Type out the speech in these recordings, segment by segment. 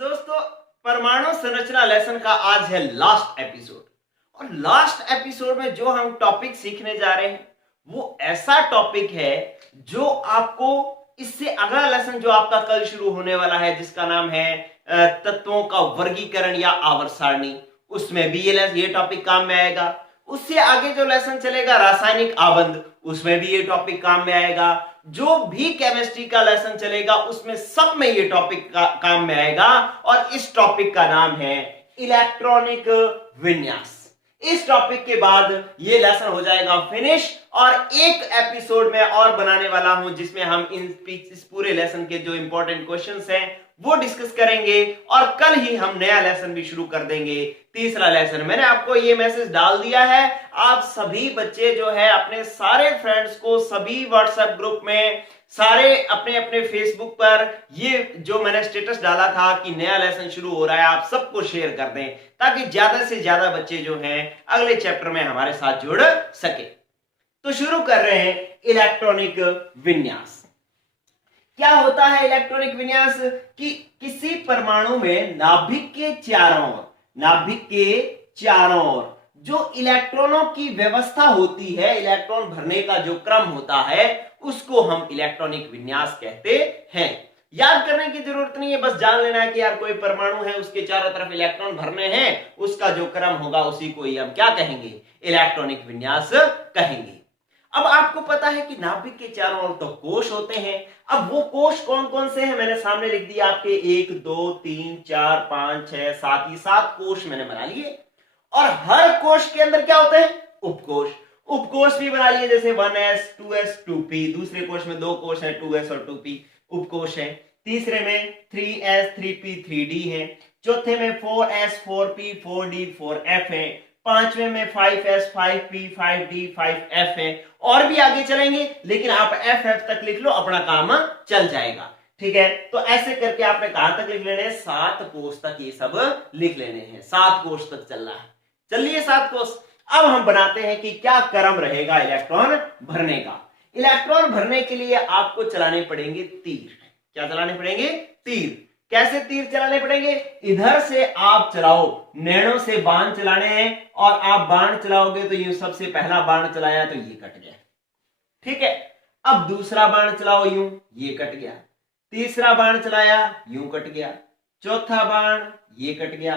दोस्तों, परमाणु संरचना लेसन का आज है लास्ट एपिसोड। और लास्ट एपिसोड में जो हम टॉपिक सीखने जा रहे हैं वो ऐसा टॉपिक है जो आपको इससे अगला लेसन जो आपका कल शुरू होने वाला है, जिसका नाम है तत्वों का वर्गीकरण या आवर्त सारणी, उसमें भी ये टॉपिक काम में आएगा। उससे आगे जो लेसन चलेगा रासायनिक आबंध, उसमें भी ये टॉपिक काम में आएगा। जो भी केमिस्ट्री का लेसन चलेगा उसमें सब में ये टॉपिक काम में आएगा। और इस टॉपिक का नाम है इलेक्ट्रॉनिक विन्यास। इस टॉपिक के बाद ये लेसन हो जाएगा फिनिश और एक एपिसोड में और बनाने वाला हूं जिसमें हम इस पूरे लेसन के जो इंपॉर्टेंट क्वेश्चंस हैं वो डिस्कस करेंगे और कल ही हम नया लेसन भी शुरू कर देंगे, तीसरा लेसन। मैंने आपको ये मैसेज डाल दिया है। आप सभी बच्चे जो है अपने सारे फ्रेंड्स को सभी व्हाट्सएप ग्रुप में, सारे अपने अपने फेसबुक पर ये जो मैंने स्टेटस डाला था कि नया लेसन शुरू हो रहा है, आप सबको शेयर कर दें ताकि ज्यादा से ज्यादा बच्चे जो हैं अगले चैप्टर में हमारे साथ जुड़ सके। तो शुरू कर रहे हैं इलेक्ट्रॉनिक विन्यास। क्या होता है इलेक्ट्रॉनिक विन्यास? कि किसी परमाणु में नाभिक के चारों ओर जो इलेक्ट्रॉनों की व्यवस्था होती है, इलेक्ट्रॉन भरने का जो क्रम होता है, उसको हम इलेक्ट्रॉनिक विन्यास कहते हैं। याद करने की जरूरत नहीं है, बस जान लेना है कि यार कोई परमाणु है, उसके चारों तरफ इलेक्ट्रॉन भरने हैं, उसका जो क्रम होगा उसी को ही हम क्या कहेंगे? इलेक्ट्रॉनिक विन्यास कहेंगे। अब आपको पता है कि नाभिक के चारों ओर तो कोश होते हैं। अब वो कोश कौन कौन से हैं मैंने सामने लिख दिया आपके, 1 2 3 4 5 6 7, ये 7 कोश मैंने बना लिए। और हर कोश के अंदर क्या होते हैं? उपकोश। उपकोश भी बना लिए, जैसे 1s 2s 2p। दूसरे कोश में 2 कोश हैं, 2s और 2p उपकोश हैं। तीसरे में 3s 3p 3d है। चौथे में 4s 4p 4d 4f है। पांचवें में 5s 5p 5d 5f है। और भी आगे चलेंगे लेकिन आप FF तक लिख लो, अपना काम चल जाएगा। ठीक है, तो ऐसे करके आपने कहां तक लिख लेने हैं? 7 कोष तक ये सब लिख लेने हैं। 7 कोष तक चल रहा है। चलिए 7 कोष। अब हम बनाते हैं कि क्या क्रम रहेगा इलेक्ट्रॉन भरने का। इलेक्ट्रॉन भरने के लिए आपको चलाने पड़ेंगे तीर। क्या चलाने पड़ेंगे? तीर। कैसे तीर चलाने पड़ेंगे? इधर से आप चलाओ, नैनों से बाण चलाने हैं और आप बाण चलाओगे तो यूं, सबसे पहला बाण चलाया तो ये कट गया। ठीक है, अब दूसरा बाण चलाओ यूं, ये कट गया। तीसरा बाण चलाया, यूं कट गया। चौथा बाण, ये कट गया।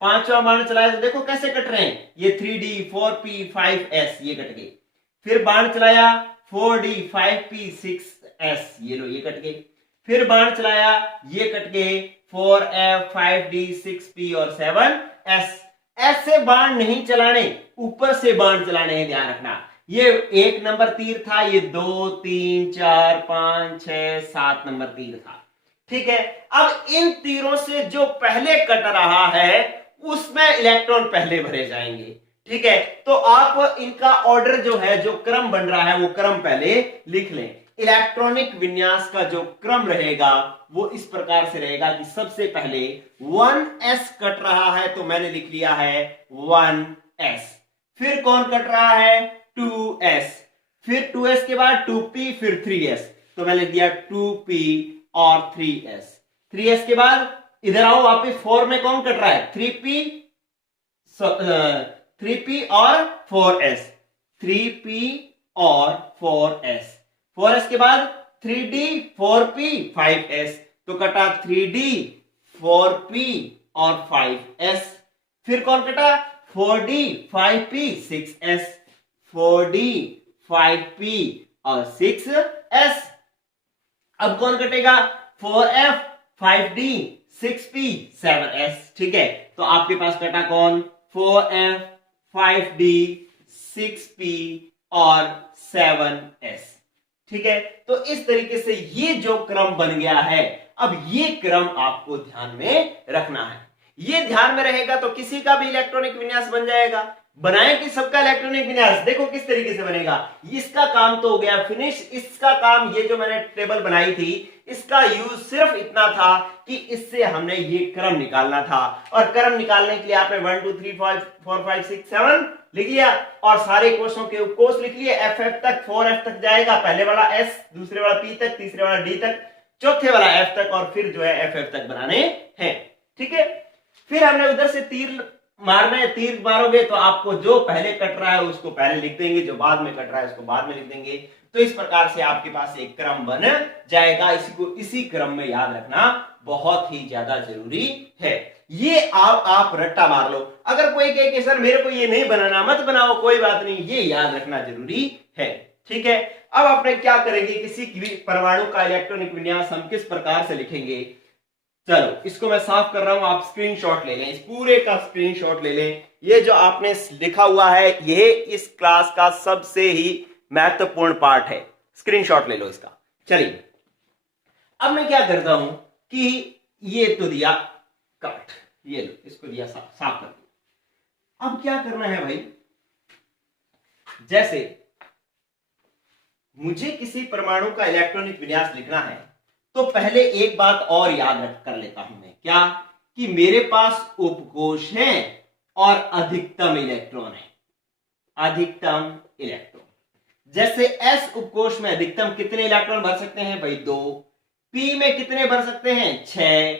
पांचवा बाण चलाया तो देखो कैसे कट रहे हैं, ये 3d 4p 5s ये कट गए। फिर बाण चलाया 4d 5p 6s, ये लो ये कट गए। फिर बाण चलाया, ये कट गए 4f 5d 6p और 7s। ऐसे बाण नहीं चलाने, ऊपर से बाण चलाने हैं, ध्यान रखना। ये 1 नंबर तीर था, ये 2 3 4 5 6 7 नंबर तीर था। ठीक है, अब इन तीरों से जो पहले कट रहा है उसमें इलेक्ट्रॉन पहले भरे जाएंगे। ठीक है, तो आप इनका ऑर्डर जो है, जो क्रम बन रहा है, वो क्रम पहले लिख लें। इलेक्ट्रॉनिक विन्यास का जो क्रम रहेगा वो इस प्रकार से रहेगा कि सबसे पहले 1s कट रहा है तो मैंने लिख लिया है 1s। फिर कौन कट रहा है? 2s। फिर 2s के बाद 2p, फिर 3s, तो मैंने दिया 2p और 3s। 3s के बाद इधर आओ वापिस, 4 में कौन कट रहा है? 3p और 4s। 3p और 4s। 4s के बाद 3d 4p 5s, तो कटा 3d 4p और 5s। फिर कौन कटा? 4d 5p 6s। 4d 5p और 6s। अब कौन कटेगा? 4f 5d 6p 7s। ठीक है, तो आपके पास कटा कौन? 4f 5d 6p और 7s। ठीक है, तो इस तरीके से ये जो क्रम बन गया है, अब ये क्रम आपको ध्यान में रखना है। ये ध्यान में रहेगा तो किसी का भी इलेक्ट्रॉनिक विन्यास बन जाएगा। बनाए कि सबका इलेक्ट्रॉनिक विन्यास, देखो किस तरीके से बनेगा। इसका काम तो हो गया फिनिश। इसका काम, ये जो मैंने टेबल बनाई थी, इसका यूज सिर्फ इतना था कि इससे हमने ये क्रम निकालना था। और क्रम निकालने के लिए आपने 1 2 3 4 5 6 7 लिख लिया और सारे कोषों के उपकोष लिख लिए। FF तक 4F तक जाएगा, पहले वाला S, दूसरे वाला P तक, तीसरे वाला D तक, चौथे वाला F तक और फिर जो है FF तक बनाने हैं। ठीक है। फिर हमने उधर से तीर मारना है, तीर मारोगे तो आपको जो पहले कट रहा है उसको पहले लिख देंगे, जो बाद में कट रहा है उसको बाद में लिख देंगे। तो इस प्रकार से आपके पास एक क्रम बन जाएगा। इसी क्रम में याद रखना बहुत ही ज्यादा जरूरी है। ये आप रट्टा मार लो। अगर कोई कहे कि सर मेरे को ये नहीं बनाना, मत बनाओ, कोई बात नहीं, ये याद रखना जरूरी है। ठीक है। अब अपने क्या करेंगे, किसी भी परमाणु का इलेक्ट्रॉनिक विन्यास हम किस प्रकार से लिखेंगे। चलो इसको मैं साफ कर रहा हूं, आप स्क्रीनशॉट ले लें, इस पूरे का स्क्रीनशॉट ले लें। ये जो आपने लिखा हुआ है ये इस क्लास का सबसे ही महत्वपूर्ण पार्ट है। स्क्रीनशॉट ले लो इसका। चलिए अब मैं क्या करता हूं कि ये तो दिया कट, ये लो इसको दिया साफ कर दिया। अब क्या करना है भाई, जैसे मुझे किसी परमाणु का इलेक्ट्रॉनिक विन्यास लिखना है तो पहले एक बात और याद रख कर लेता हूं मैं, क्या कि मेरे पास उपकोष है और अधिकतम इलेक्ट्रॉन है। अधिकतम इलेक्ट्रॉन, जैसे एस उपकोष में अधिकतम कितने इलेक्ट्रॉन भर सकते हैं भाई 2, पी में कितने भर सकते हैं 6,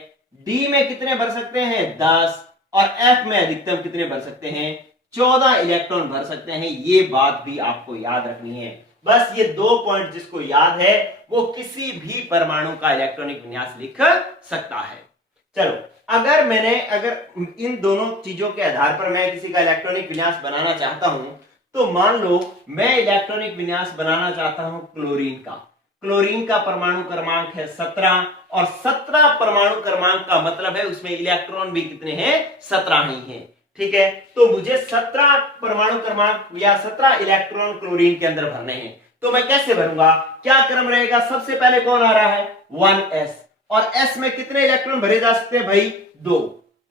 डी में कितने भर सकते हैं 10 और एफ में अधिकतम कितने भर सकते हैं 14 इलेक्ट्रॉन भर सकते हैं। ये बात भी आपको याद रखनी है। बस ये 2 पॉइंट जिसको याद है वो किसी भी परमाणु का इलेक्ट्रॉनिक विन्यास लिख सकता है। चलो अगर इन दोनों चीजों के आधार पर मैं किसी का इलेक्ट्रॉनिक विन्यास बनाना चाहता हूं तो मान लो मैं इलेक्ट्रॉनिक विन्यास बनाना चाहता हूं क्लोरीन का। क्लोरीन का परमाणु क्रमांक है 17 और 17 परमाणु क्रमांक का मतलब है उसमें इलेक्ट्रॉन भी कितने हैं 17 ही हैं। ठीक है, तो मुझे 17 परमाणु क्रमांक या 17 इलेक्ट्रॉन क्लोरीन के अंदर भरने हैं। तो मैं कैसे भरूंगा, क्या क्रम रहेगा, सबसे पहले कौन आ रहा है 1s और s में कितने इलेक्ट्रॉन भरे जा सकते हैं भाई 2।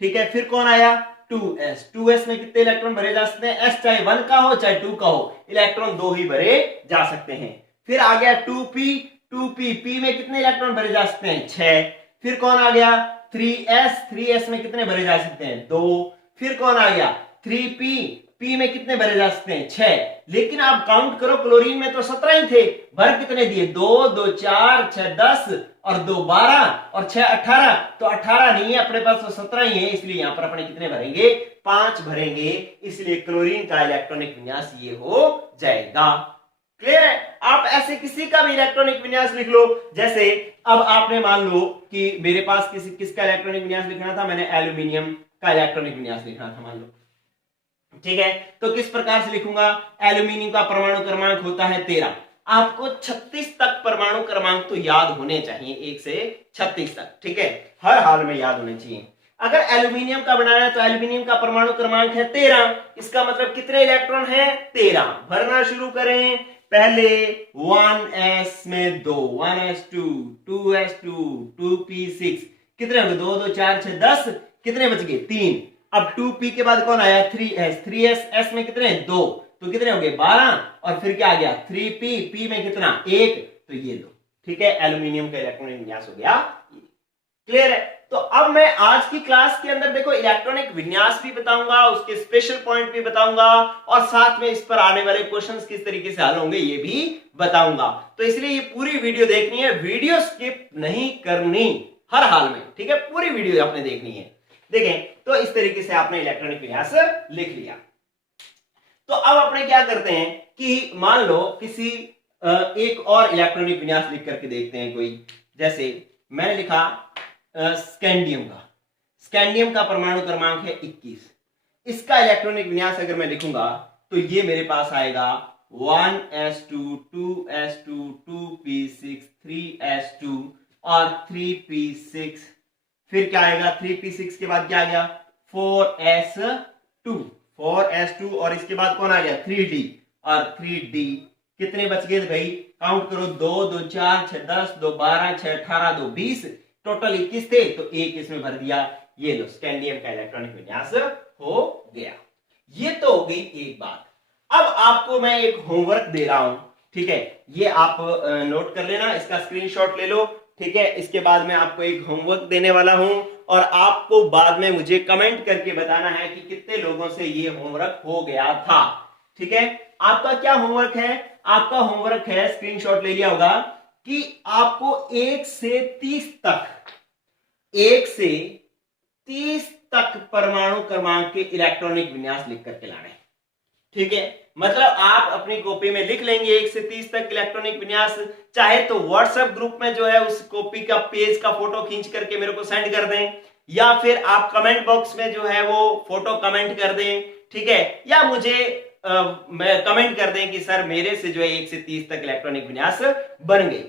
ठीक है, फिर कौन आया 2s, 2s में कितने इलेक्ट्रॉन भरे जा सकते हैं, s चाहे 1 का हो चाहे 2 का हो, इलेक्ट्रॉन 2 ही भरे जा सकते हैं। फिर आ गया 2p, 2p, p में कितने इलेक्ट्रॉन भरे जा सकते हैं 6। फिर कौन आ गया 3s, 3s में कितने भरे जा सकते हैं 2। फिर कौन आ गया 3p, p में कितने भरे जा सकते हैं 6। लेकिन आप काउंट करो क्लोरीन में तो 17 ही थे, भर कितने दिए 2, 2 4, 6 10 और 2 12 और 6 18। तो 18 नहीं है अपने पास, तो 17 ही है, इसलिए यहां पर अपने कितने भरेंगे 5 भरेंगे। इसलिए क्लोरीन का इलेक्ट्रॉनिक विन्यास ये हो जाएगा। क्लियर है। आप ऐसे किसी का भी इलेक्ट्रॉनिक विन्यास लिख लो। जैसे अब आपने मान लो कि मेरे पास किसका इलेक्ट्रॉनिक विन्यास लिखना था, मैंने एल्यूमिनियम का इलेक्ट्रॉनिक विन्यास लिखना था मान लो। ठीक है, तो किस प्रकार से लिखूंगा, एल्यूमिनियम का परमाणु क्रमांक होता है 13। आपको 36 तक परमाणु क्रमांक तो याद होने चाहिए, 1 से 36 तक। ठीक है, हर हाल में याद होने चाहिए। अगर एल्यूमिनियम का बनाना है तो एल्यूमिनियम का परमाणु क्रमांक है 13, इसका मतलब कितने इलेक्ट्रॉन है 13। भरना शुरू करें, पहले 1s में 2, 1s2, 2s2, 2p6, कितने हो गए 2 2 4 6 10, कितने बच गए 3। अब 2p के बाद कौन आया 3s, 3s, s में कितने 2, तो कितने हो गए 12 और फिर क्या आ गया 3p, p में कितना 1, तो ये लो। ठीक है, एल्यूमिनियम का इलेक्ट्रॉनिक विन्यास हो गया। क्लियर है। तो अब मैं आज की क्लास के अंदर देखो इलेक्ट्रॉनिक विन्यास भी बताऊंगा, उसके स्पेशल पॉइंट भी बताऊंगा और साथ में इस पर आने वाले क्वेश्चंस किस तरीके से हल होंगे ये भी बताऊंगा। तो इसलिए ये पूरी वीडियो देखनी है, वीडियो स्किप नहीं करनी हर हाल में। ठीक है, पूरी वीडियो आपने देखनी है। देखें तो इस तरीके से आपने इलेक्ट्रॉनिक विन्यास लिख लिया। तो अब अपने क्या करते हैं कि मान लो किसी एक और इलेक्ट्रॉनिक विन्यास लिख करके देखते हैं कोई। जैसे मैंने लिखा स्कैंडियम का, स्कैंडियम का परमाणु क्रमांक है 21। इसका इलेक्ट्रॉनिक विन्यास अगर मैं लिखूंगा तो ये मेरे पास आएगा 1s2, 2s2, 2p6, 3s2 और 3p6। फिर क्या आएगा 3p6 के बाद क्या आ गया 4s2, 4s2 और इसके बाद कौन आ गया 3d और 3d। कितने बच गए भाई, काउंट करो 2 2 4 6 10, 2 12, 6 18, 2 20, टोटल 21 थे तो 1 इसमें भर दिया। ये लो स्कैंडियम का इलेक्ट्रॉनिक विन्यास हो गया। ये तो हो गई एक बात। अब आपको मैं एक होमवर्क दे रहा हूं, ठीक है, ये आप नोट कर लेना, इसका स्क्रीनशॉट ले लो। ठीक है, इसके बाद मैं आपको एक होमवर्क देने वाला हूं और आपको बाद में मुझे कमेंट करके बताना है कि कितने लोगों से ये होमवर्क हो गया था। ठीक है, आपका क्या होमवर्क है, आपका होमवर्क है, स्क्रीनशॉट ले लिया होगा, कि आपको 1 से 30 तक, 1 से 30 तक परमाणु क्रमांक के इलेक्ट्रॉनिक विन्यास लिख करके लाने। ठीक है, मतलब आप अपनी कॉपी में लिख लेंगे 1 से 30 तक इलेक्ट्रॉनिक विन्यास। चाहे तो व्हाट्सएप ग्रुप में जो है उस कॉपी का पेज का फोटो खींच करके मेरे को सेंड कर दें, या फिर आप कमेंट बॉक्स में जो है वो फोटो कमेंट कर दें। ठीक है, या मुझे मैं कमेंट कर दें कि सर मेरे से जो है 1 से 30 तक इलेक्ट्रॉनिक विन्यास बन गई।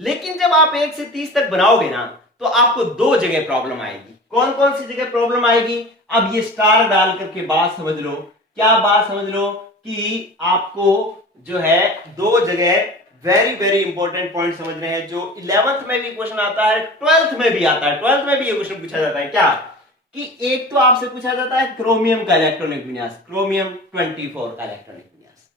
लेकिन जब आप 1 से 30 तक बनाओगे ना तो आपको 2 जगह प्रॉब्लम आएगी। कौन कौन सी जगह प्रॉब्लम आएगी? अब ये स्टार डाल करके बात समझ लो। क्या बात समझ लो कि आपको जो है 2 जगह वेरी वेरी इंपॉर्टेंट पॉइंट समझने हैं, जो 11th में भी क्वेश्चन आता है, 12th में भी आता है। 12th में भी ये क्वेश्चन पूछा जाता है क्या कि एक तो आपसे पूछा जाता है क्रोमियम का इलेक्ट्रॉनिक विन्यास, क्रोमियम 24 का इलेक्ट्रॉनिक विन्यास।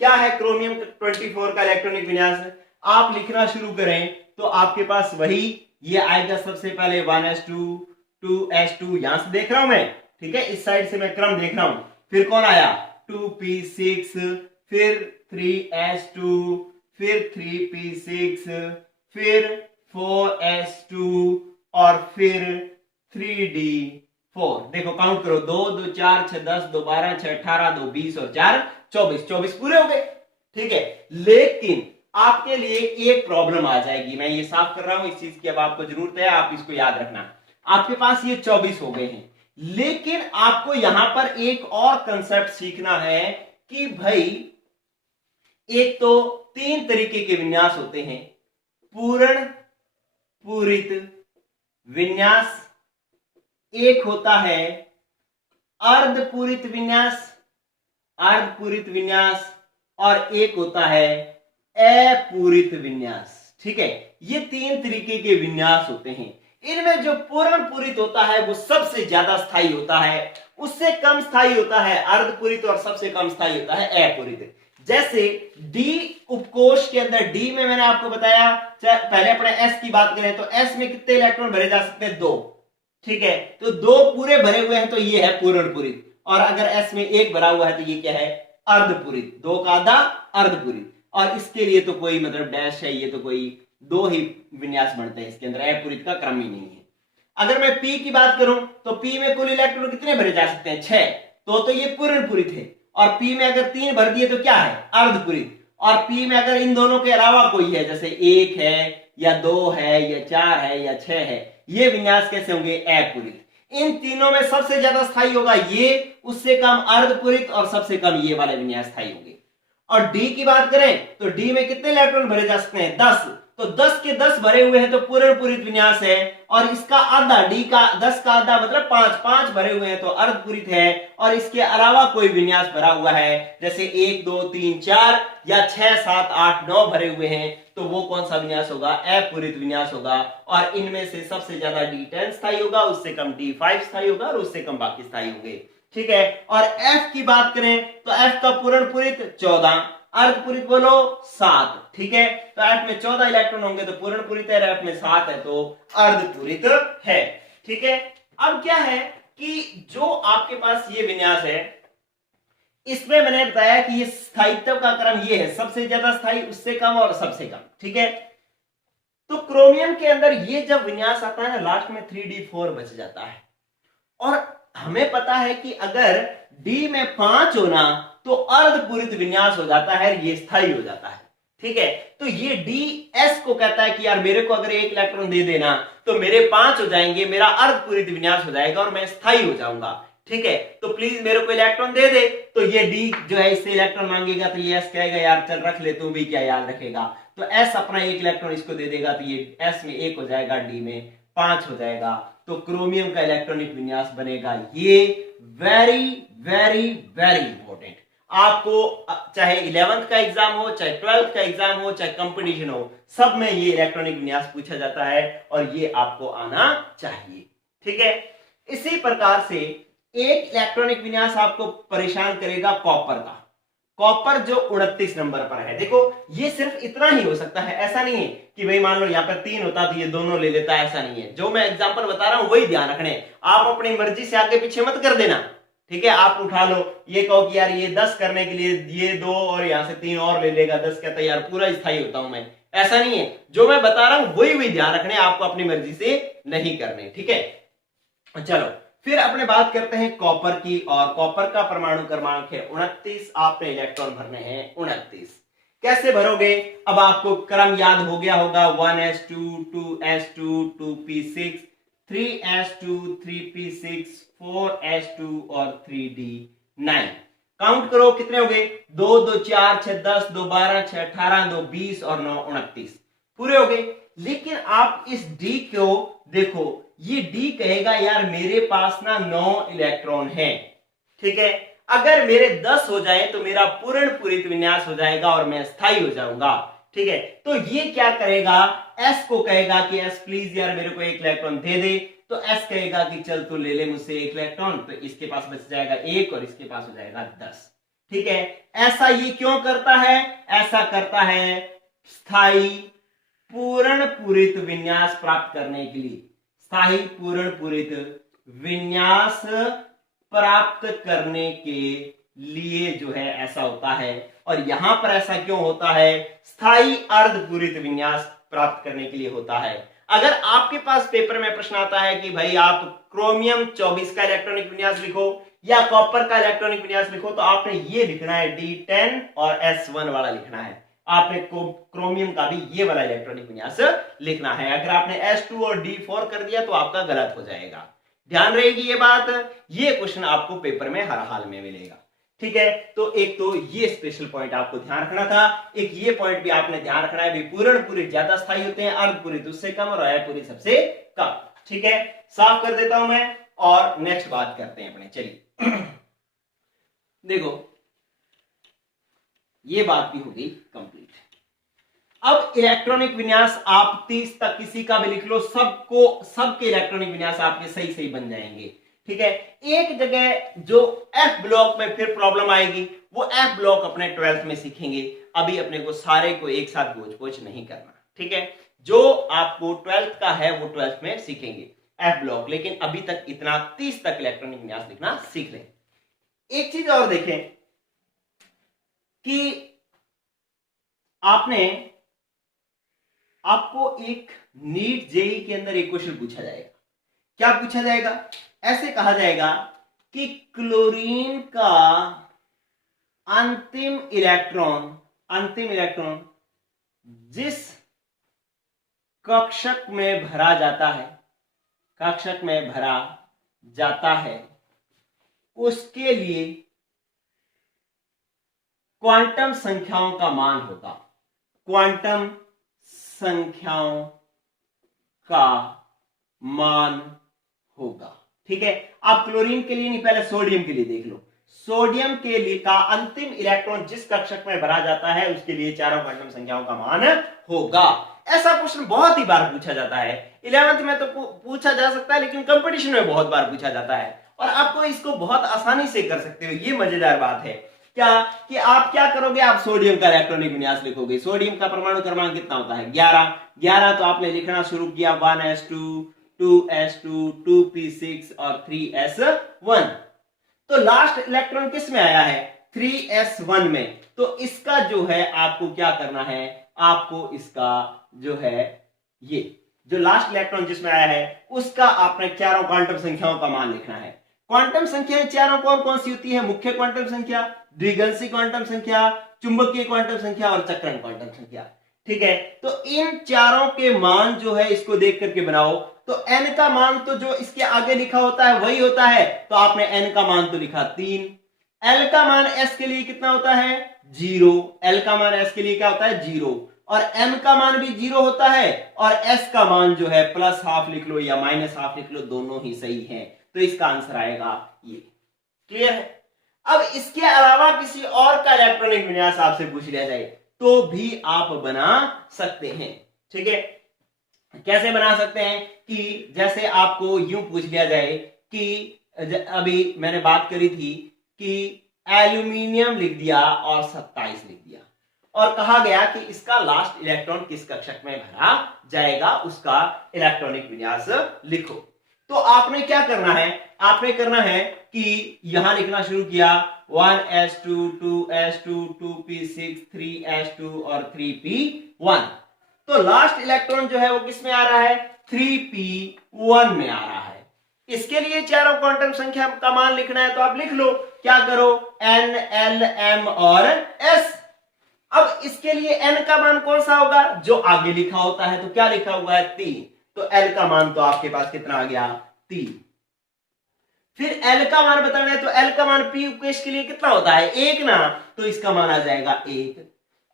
क्या है क्रोमियम 24 का इलेक्ट्रॉनिक विन्यास? आप लिखना शुरू करें तो आपके पास वही ये आएगा। सबसे पहले 1s2 2s2 यहां से देख रहा हूं मैं, ठीक है, इस साइड से मैं क्रम देख रहा हूं। फिर कौन आया? 2p6, फिर 3s2, फिर 3p6, फिर 4s2 और फिर 3d4। देखो काउंट करो, 2 2 4 6 10 2 12 6 18 2 20 और 4 24, 24 पूरे हो गए। ठीक है, लेकिन आपके लिए एक प्रॉब्लम आ जाएगी। मैं ये साफ कर रहा हूं, इस चीज की अब आपको जरूरत है, आप इसको याद रखना। आपके पास ये 24 हो गए हैं, लेकिन आपको यहां पर एक और कंसेप्ट सीखना है कि भाई एक तो 3 तरीके के विन्यास होते हैं, पूर्ण पूरित विन्यास, एक होता है अर्धपूरित विन्यास, अर्धपूरित विन्यास, और एक होता है अपूरित विन्यास। ठीक है, ये 3 तरीके के विन्यास होते हैं। इनमें जो पूर्ण पूरित होता है वो सबसे ज्यादा स्थायी होता है, उससे कम स्थायी होता है अर्धपूरित, और सबसे कम स्थायी होता है अपूरित। जैसे डी उपकोष के अंदर, डी में मैंने आपको बताया, पहले अपने एस की बात करें तो एस में कितने इलेक्ट्रॉन भरे जा सकते हैं? 2। ठीक है, तो 2 पूरे भरे हुए हैं तो ये है पूर्ण पूरित, और अगर एस में 1 भरा हुआ है तो ये क्या है? अर्धपूरित। 2 का आधा अर्धपूरित, और इसके लिए तो कोई मतलब डैश है, ये तो कोई 2 ही विन्यास बनते हैं इसके अंदर, अपूरित का क्रम ही नहीं है। अगर मैं पी की बात करूं तो पी में कुल इलेक्ट्रॉन कितने भरे जा सकते हैं? 6। तो ये पूर्ण पूरित है। और पी में अगर 3 भर दिए तो क्या है? अर्धपूरित। और पी में अगर इन दोनों के अलावा कोई है, जैसे 1 है या 2 है या 4 है या 6 है, ये विन्यास कैसे होंगे? अपूरित। इन तीनों में सबसे ज्यादा स्थायी होगा ये, उससे कम अर्धपूरित, और सबसे कम ये वाले विन्यास स्थायी होंगे। और डी की बात करें तो डी में कितने इलेक्ट्रॉन भरे जा सकते हैं? 10। तो 10 के 10 भरे हुए हैं तो पूर्ण पूरित विन्यास है, और इसका आधा, डी का 10 का आधा मतलब 5 भरे हुए हैं तो अर्धपूरित है, और इसके अलावा कोई विन्यास भरा हुआ है जैसे 1 2 3 4 या 6 7 8 9 भरे हुए हैं, तो वो कौन सा विन्यास होगा? अपूरित विन्यास होगा। और इनमें से सबसे ज्यादा D10 स्थायी होगा, उससे कम D5 स्थायी होगा, और उससे कम बाकी स्थायी होंगे। ठीक है, और F की बात करें तो F का पूर्ण पूरित 14, अर्धपूरित बोलो 7। ठीक है, तो F में 14 इलेक्ट्रॉन होंगे तो पूर्ण पूरित है, F में 7 है तो अर्धपूरित है। ठीक है, अब क्या है कि जो आपके पास ये विन्यास है, इसमें मैंने बताया कि ये स्थायित्व का क्रम ये है, सबसे ज्यादा स्थायी, उससे कम और सबसे कम। ठीक है, तो क्रोमियम के अंदर ये जब विन्यास आता है ना, लास्ट में 3d4 बच जाता है, और हमें पता है कि अगर D में 5 होना तो अर्धपूरित विन्यास हो जाता है, ये स्थायी हो जाता है। ठीक है, तो ये DS को कहता है कि यार मेरे को अगर 1 इलेक्ट्रॉन दे देना तो मेरे 5 हो जाएंगे, मेरा अर्धपूरित विन्यास हो जाएगा और मैं स्थायी हो जाऊंगा। ठीक है, तो प्लीज मेरे को इलेक्ट्रॉन दे दे। तो ये D जो है इससे इलेक्ट्रॉन मांगेगा तो ये S कहेगा यार चल रख ले, तू भी क्या याद रखेगा, तो S अपना 1 इलेक्ट्रॉन इसको दे देगा, तो ये S में 1 हो जाएगा, D में 5 हो जाएगा, तो क्रोमियम का इलेक्ट्रॉनिक विन्यास बनेगा ये। वेरी वेरी वेरी इंपॉर्टेंट, आपको चाहे 11th का एग्जाम हो, चाहे 12th का एग्जाम हो, चाहे कंपटीशन हो, सब में ये इलेक्ट्रॉनिक विन्यास पूछा जाता है और ये आपको आना चाहिए। ठीक है, इसी प्रकार से एक इलेक्ट्रॉनिक विन्यास आपको परेशान करेगा कॉपर का। कॉपर जो 29 नंबर पर है, देखो ये सिर्फ इतना ही हो सकता है, ऐसा नहीं है कि भाई मान लो यहाँ पर 3 होता तो ये दोनों ले लेता, ऐसा नहीं है। जो मैं एग्जांपल बता रहा हूं वही ध्यान रखने, आप अपनी मर्जी से आगे पीछे मत कर देना। ठीक है, आप उठा लो, ये कहो कि यार ये 10 करने के लिए ये 2 और यहाँ से 3 और ले लेगा, 10 कहता है यार पूरा स्थायी होता हूं मैं, ऐसा नहीं है। जो मैं बता रहा हूं वही ध्यान रखने, आपको अपनी मर्जी से नहीं करने। ठीक है, चलो फिर अपने बात करते हैं कॉपर की, और कॉपर का परमाणु क्रमांक है 29। आपने इलेक्ट्रॉन भरने हैं 29। कैसे भरोगे? अब आपको क्रम याद हो गया होगा, 1s2 2s2 2p6 3s2 3p6 4s2 और 3d9। काउंट करो कितने हो गए? 2 2 4 6 10 2 12 6 18 2 20 और 9 29 पूरे हो गए। लेकिन आप इस डी को देखो, ये डी कहेगा यार मेरे पास ना 9 इलेक्ट्रॉन है, ठीक है। अगर मेरे 10 हो जाए तो मेरा पूर्ण पूरित विन्यास हो जाएगा और मैं स्थायी हो जाऊंगा, ठीक है। तो ये क्या करेगा? एस को कहेगा कि एस प्लीज यार मेरे को एक इलेक्ट्रॉन दे दे। तो एस कहेगा कि चल तू ले ले मुझसे एक इलेक्ट्रॉन, तो इसके पास बच जाएगा 1 और इसके पास हो जाएगा 10, ठीक है। ऐसा ये क्यों करता है? ऐसा करता है स्थायी पूर्ण पूरित विन्यास प्राप्त करने के लिए। स्थायी पूर्ण पूरित विन्यास प्राप्त करने के लिए जो है ऐसा होता है। और यहां पर ऐसा क्यों होता है? स्थायी अर्धपूरित विन्यास प्राप्त करने के लिए होता है। अगर आपके पास पेपर में प्रश्न आता है कि भाई आप क्रोमियम 24 का इलेक्ट्रॉनिक विन्यास लिखो या कॉपर का इलेक्ट्रॉनिक विन्यास लिखो, तो आपने ये लिखना है D10 और S1 वाला लिखना है। आपने क्रोमियम का भी ये वाला इलेक्ट्रॉनिक विन्यास लिखना है। अगर आपने S2 और D4 कर दिया तो आपका गलत हो जाएगा। ध्यान रहेगी ये बात। ये क्वेश्चन आपको पेपर में हर हाल में मिलेगा, ठीक है। तो एक तो ये स्पेशल पॉइंट आपको ध्यान रखना था, एक ये पॉइंट भी आपने ध्यान रखना है। पूर्ण पूरी ज्यादा स्थायी होते हैं, अर्धपूरित उससे कम और अपूरित सबसे कम, ठीक है। साफ कर देता हूं मैं और नेक्स्ट बात करते हैं अपने। चलिए देखो ये बात भी हो गई कंप्लीट। अब इलेक्ट्रॉनिक विन्यास आप 30 तक किसी का भी लिख लो, सबके इलेक्ट्रॉनिक विन्यास आपके सही सही बन जाएंगे, ठीक है। एक जगह जो एफ ब्लॉक में फिर प्रॉब्लम आएगी, वो एफ ब्लॉक अपने 12th में सीखेंगे। अभी अपने को सारे को एक साथ गोच पोच नहीं करना, ठीक है। जो आपको 12th का है वो 12th में सीखेंगे एफ ब्लॉक, लेकिन अभी तक इतना 30 तक इलेक्ट्रॉनिक विन्यास लिखना सीख लें। एक चीज और देखें कि आपको एक नीट जेई के अंदर एक क्वेश्चन पूछा जाएगा। क्या पूछा जाएगा? ऐसे कहा जाएगा कि क्लोरीन का अंतिम इलेक्ट्रॉन जिस कक्षक में भरा जाता है उसके लिए क्वांटम संख्याओं का मान होगा। क्वांटम संख्याओं का मान होगा, ठीक है। आप क्लोरीन के लिए नहीं, पहले सोडियम के लिए देख लो। सोडियम के लिए का अंतिम इलेक्ट्रॉन जिस कक्षक में भरा जाता है उसके लिए चारों क्वांटम संख्याओं का मान होगा। ऐसा क्वेश्चन बहुत ही बार पूछा जाता है। 11th में तो पूछा जा सकता है, लेकिन कंपटीशन में बहुत बार पूछा जाता है और आपको इसको बहुत आसानी से कर सकते हो। ये मजेदार बात है क्या कि आप क्या करोगे? आप सोडियम का इलेक्ट्रॉनिक विन्यास लिखोगे। सोडियम का परमाणु क्रमांक कितना होता है? 11। तो आपने लिखना शुरू किया 1s2 2s2 2p6 और 3s1। तो लास्ट इलेक्ट्रॉन किस में आया है? 3s1 में। तो इसका जो है आपको क्या करना है? आपको इसका जो है ये जो लास्ट इलेक्ट्रॉन जिसमें आया है उसका आपने चारों क्वांटम संख्याओं का मान लिखना है। क्वांटम संख्याएं चारों कौन कौन सी होती है? मुख्य क्वांटम संख्या, द्विगंशी क्वांटम संख्या, चुंबकीय क्वांटम संख्या और चक्रण क्वांटम संख्या, ठीक है। तो इन चारों के मान जो है इसको देख करके बनाओ। तो n का मान तो जो इसके आगे लिखा होता है वही होता है, तो आपने n का मान तो लिखा 3। l का मान s के लिए कितना होता है? 0। l का मान s के लिए क्या होता है? 0। और m का मान भी 0 होता है और s का मान जो है प्लस हाफ लिख लो या माइनस हाफ लिख लो, दोनों ही सही है। तो इसका आंसर आएगा ये। क्लियर है? अब इसके अलावा किसी और का इलेक्ट्रॉनिक विन्यास आपसे पूछ लिया जाए तो भी आप बना सकते हैं, ठीक है। कैसे बना सकते हैं? कि जैसे आपको यूं पूछ लिया जाए कि अभी मैंने बात करी थी कि एल्यूमिनियम लिख दिया और 27 लिख दिया और कहा गया कि इसका लास्ट इलेक्ट्रॉन किस कक्षक में भरा जाएगा, उसका इलेक्ट्रॉनिक विन्यास लिखो। तो आपने क्या करना है? आपने करना है कि यहां लिखना शुरू किया 1s2 2s2 2p6 3s2 और 3p1। तो लास्ट इलेक्ट्रॉन जो है वो किस में आ रहा है? 3p1 में आ रहा है। इसके लिए चारों क्वांटम संख्या का मान लिखना है तो आप लिख लो, क्या करो, n, l, m और s। अब इसके लिए n का मान कौन सा होगा, जो आगे लिखा होता है, तो क्या लिखा हुआ है 3, तो l का मान तो आपके पास कितना आ गया 3। फिर l का मान बताना है तो l का मान p उपकेश के लिए कितना होता है 1 ना, तो इसका मान आ जाएगा 1।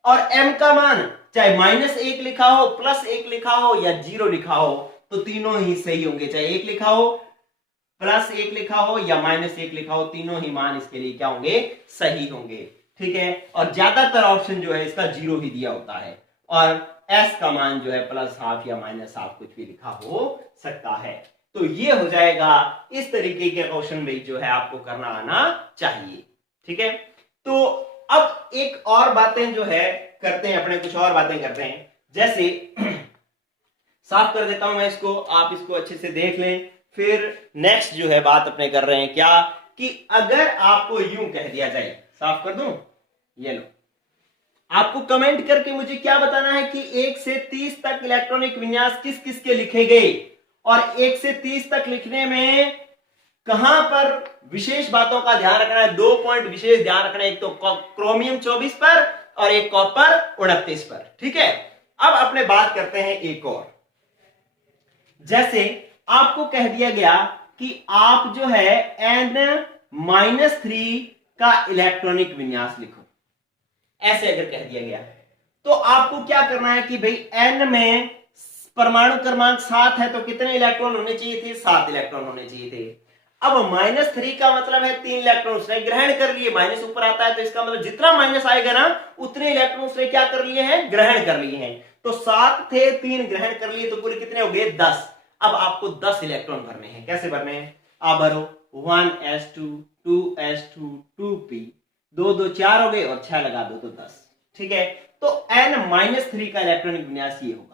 और m का मान चाहे -1 लिखा हो, +1 लिखा हो या 0 लिखा हो तो तीनों ही सही होंगे, चाहे 1 लिखा हो, +1 लिखा हो या -1 लिखा हो, तीनों ही मान इसके लिए क्या होंगे, सही होंगे। ठीक है, और ज्यादातर ऑप्शन जो है इसका 0 ही दिया होता है, और s का मान जो है +½ या -½ कुछ भी लिखा हो सकता है। तो ये हो जाएगा, इस तरीके के क्वेश्चन भी जो है आपको करना आना चाहिए। ठीक है, तो अब एक और बातें जो है करते हैं, अपने कुछ और बातें करते हैं, जैसे साफ कर देता हूं मैं इसको, आप इसको अच्छे से देख लें। फिर नेक्स्ट जो है बात अपने कर रहे हैं क्या, कि अगर आपको यूं कह दिया जाए, साफ कर दूं, ये लो, आपको कमेंट करके मुझे क्या बताना है कि 1 से 30 तक इलेक्ट्रॉनिक विन्यास किस किस के लिखे गए, और 1 से 30 तक लिखने में कहां पर विशेष बातों का ध्यान रखना है। 2 पॉइंट विशेष ध्यान रखना है, एक तो क्रोमियम 24 पर और एक कॉपर 29 पर। ठीक है, अब अपने बात करते हैं एक और, जैसे आपको कह दिया गया कि आप जो है n-3 का इलेक्ट्रॉनिक विन्यास लिखो, ऐसे अगर कह दिया गया तो आपको क्या करना है कि भाई n में परमाणु क्रमांक 7 है तो कितने इलेक्ट्रॉन होने चाहिए थे, 7 इलेक्ट्रॉन होने चाहिए थे। अब -3 का मतलब है 3 इलेक्ट्रॉन उसने ग्रहण कर लिए, माइनस ऊपर आता है तो इसका मतलब जितना माइनस आएगा ना उतने इलेक्ट्रॉन उसने क्या कर लिए हैं, ग्रहण कर लिए हैं। तो 7 थे, 3 ग्रहण कर लिए, तो कुल कितने हो गए 10। अब आपको 10 इलेक्ट्रॉन भरने हैं, कैसे भरने हैं, आप भरो 1s2 2s2 2p, 2 2 4 हो गए और 6 लगा दो तो 10। ठीक है, तो n-3 का इलेक्ट्रॉनिक विन्यास ये होगा।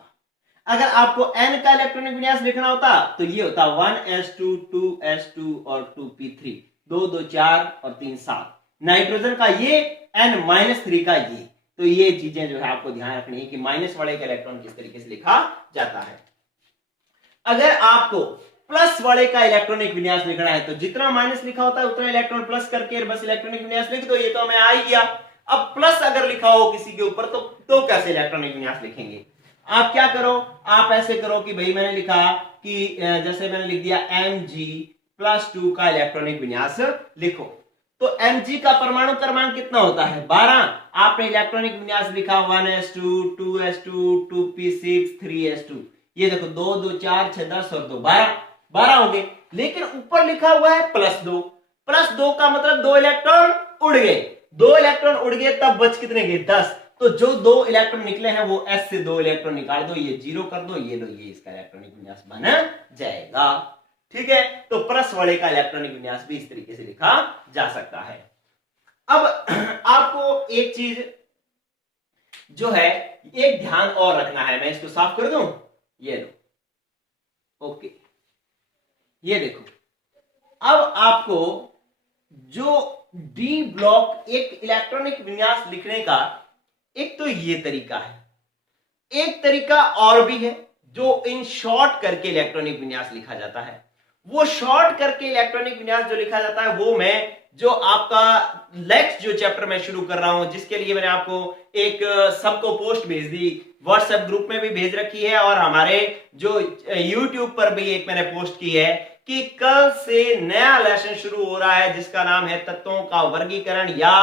अगर आपको n का इलेक्ट्रॉनिक विन्यास लिखना होता तो ये होता 1s2 2s2 और 2p3, 2 2 4 और 3 7। नाइट्रोजन का ये, n-3 का ये, तो ये चीजें जो है आपको ध्यान रखनी है कि माइनस वाले का इलेक्ट्रॉन किस तरीके से लिखा जाता है। अगर आपको प्लस वाले का इलेक्ट्रॉनिक विन्यास लिखना है तो जितना माइनस लिखा होता है उतना इलेक्ट्रॉन प्लस करके बस इलेक्ट्रॉनिक विन्यास लिख दो, ये तो हमें आ ही गया। अब प्लस अगर लिखा हो किसी के ऊपर तो कैसे इलेक्ट्रॉनिक विन्यास लिखेंगे, आप क्या करो, आप ऐसे करो कि भाई मैंने लिखा कि जैसे मैंने लिख दिया Mg+2 का इलेक्ट्रॉनिक विन्यास लिखो, तो Mg का परमाणु क्रमांक कितना होता है 12, आपने इलेक्ट्रॉनिक विन्यास लिखा 1s2 2s2 2p6 3s2, ये देखो 2 2 4 6 10 और 2 12 हो गए। लेकिन ऊपर लिखा हुआ है +2, +2 का मतलब 2 इलेक्ट्रॉन उड़ गए, 2 इलेक्ट्रॉन उड़ गए तब बच कितने गए 10, तो जो 2 इलेक्ट्रॉन निकले हैं वो s से 2 इलेक्ट्रॉन निकाल दो, ये 0 कर दो, ये लो, ये इसका इलेक्ट्रॉनिक विन्यास बन जाएगा। ठीक है, तो प्लस वाले का इलेक्ट्रॉनिक विन्यास भी इस तरीके से लिखा जा सकता है। अब आपको एक चीज जो है एक ध्यान और रखना है, मैं इसको साफ कर दूं, ये लो, ओके, ये देखो, अब आपको जो डी ब्लॉक एक इलेक्ट्रॉनिक विन्यास लिखने का एक तो ये तरीका है, एक तरीका और भी है जो इन शॉर्ट करके इलेक्ट्रॉनिक विन्यास लिखा जाता है। वो शॉर्ट करके इलेक्ट्रॉनिक विन्यास जो लिखा जाता है वो मैं जो आपका नेक्स्ट जो चैप्टर मैं शुरू कर रहा हूं, जिसके लिए मैंने आपको एक सबको पोस्ट भेज दी, व्हाट्सएप ग्रुप में भी भेज रखी है और हमारे जो यूट्यूब पर भी एक मैंने पोस्ट की है कि कल से नया लेसन शुरू हो रहा है जिसका नाम है तत्वों का वर्गीकरण या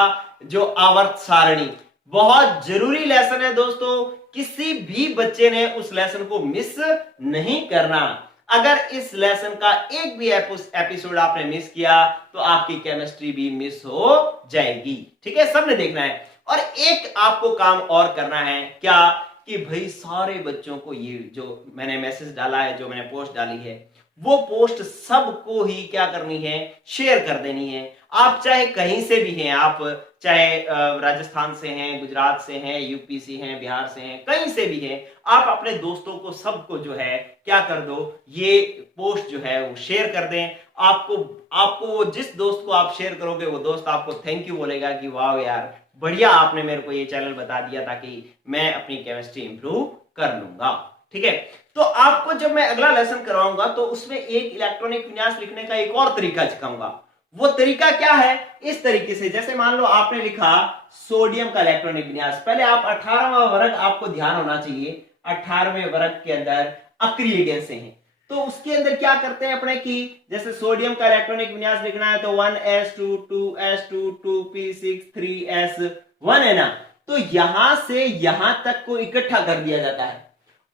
जो आवर्त सारणी। बहुत जरूरी लेसन है दोस्तों, किसी भी बच्चे ने उस लेसन को मिस नहीं करना। अगर इस लेसन का एक भी एपिसोड आपने मिस किया तो आपकी केमिस्ट्री भी मिस हो जाएगी। ठीक है, सबने देखना है। और एक आपको काम और करना है, क्या कि भाई सारे बच्चों को ये जो मैंने मैसेज डाला है, जो मैंने पोस्ट डाली है, वो पोस्ट सबको ही क्या करनी है, शेयर कर देनी है। आप चाहे कहीं से भी हैं, आप चाहे राजस्थान से हैं, गुजरात से हैं, यूपी से हैं, बिहार से हैं, कहीं से भी हैं, आप अपने दोस्तों को सबको जो है क्या कर दो, ये पोस्ट जो है वो शेयर कर दें। आपको जिस दोस्त को आप शेयर करोगे वो दोस्त आपको थैंक यू बोलेगा कि वाह यार बढ़िया, आपने मेरे को ये चैनल बता दिया ताकि मैं अपनी केमिस्ट्री इंप्रूव कर लूंगा। ठीक है, तो आपको जब मैं अगला लेसन करवाऊंगा तो उसमें एक इलेक्ट्रॉनिक विन्यास लिखने का एक और तरीका सिखाऊंगा। वो तरीका क्या है? इस तरीके से, जैसे मान लो आपने लिखा सोडियम का इलेक्ट्रॉनिक विन्यास, पहले आप 18वां वर्ग आपको ध्यान होना चाहिए, 18वें वर्ग के अंदर अक्रिय गैसें हैं, तो उसके अंदर क्या करते हैं अपने की, जैसे सोडियम का इलेक्ट्रॉनिक विन्यास लिखना है तो 1s2 2s2 2p6 3s1 है ना, तो यहां से यहां तक को इकट्ठा कर दिया जाता है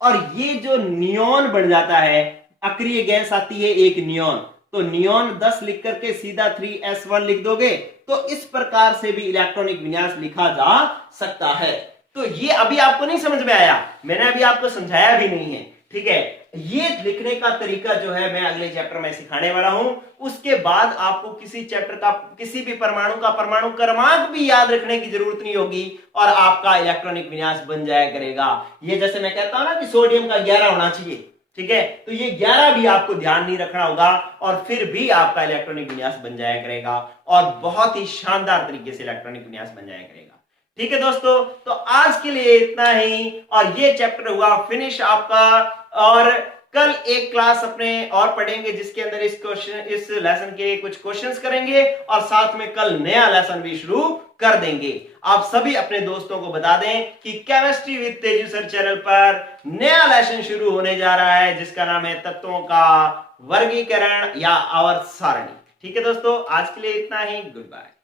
और ये जो नियोन बन जाता है, अक्रिय गैस आती है एक नियोन, तो नियोन 10 लिख करके सीधा 3s1 लिख दोगे, तो इस प्रकार से भी इलेक्ट्रॉनिक विन्यास लिखा जा सकता है। तो ये अभी आपको नहीं समझ में आया, मैंने अभी आपको समझाया भी नहीं है, ठीक है। ये लिखने का तरीका जो है मैं अगले चैप्टर में सिखाने वाला हूं। उसके बाद आपको किसी चैप्टर का किसी भी परमाणु का परमाणु क्रमांक भी याद रखने की जरूरत नहीं होगी और आपका इलेक्ट्रॉनिक विन्यास बन जाया करेगा। ये जैसे मैं कहता हूं ना कि सोडियम का 11 होना चाहिए, ठीक है, तो ये 11 भी आपको ध्यान नहीं रखना होगा और फिर भी आपका इलेक्ट्रॉनिक विन्यास बन जाया करेगा और बहुत ही शानदार तरीके से इलेक्ट्रॉनिक विन्यास बन जाया करेगा। ठीक है दोस्तों, तो आज के लिए इतना ही और ये चैप्टर हुआ फिनिश आपका, और कल एक क्लास अपने और पढ़ेंगे जिसके अंदर इस लेसन के कुछ क्वेश्चंस करेंगे और साथ में कल नया लेसन भी शुरू कर देंगे। आप सभी अपने दोस्तों को बता दें कि chemistry with Teju sir channel पर नया लेसन शुरू होने जा रहा है जिसका नाम है तत्वों का वर्गीकरण या आवर्त सारणी। ठीक है दोस्तों, आज के लिए इतना ही, गुड बाय।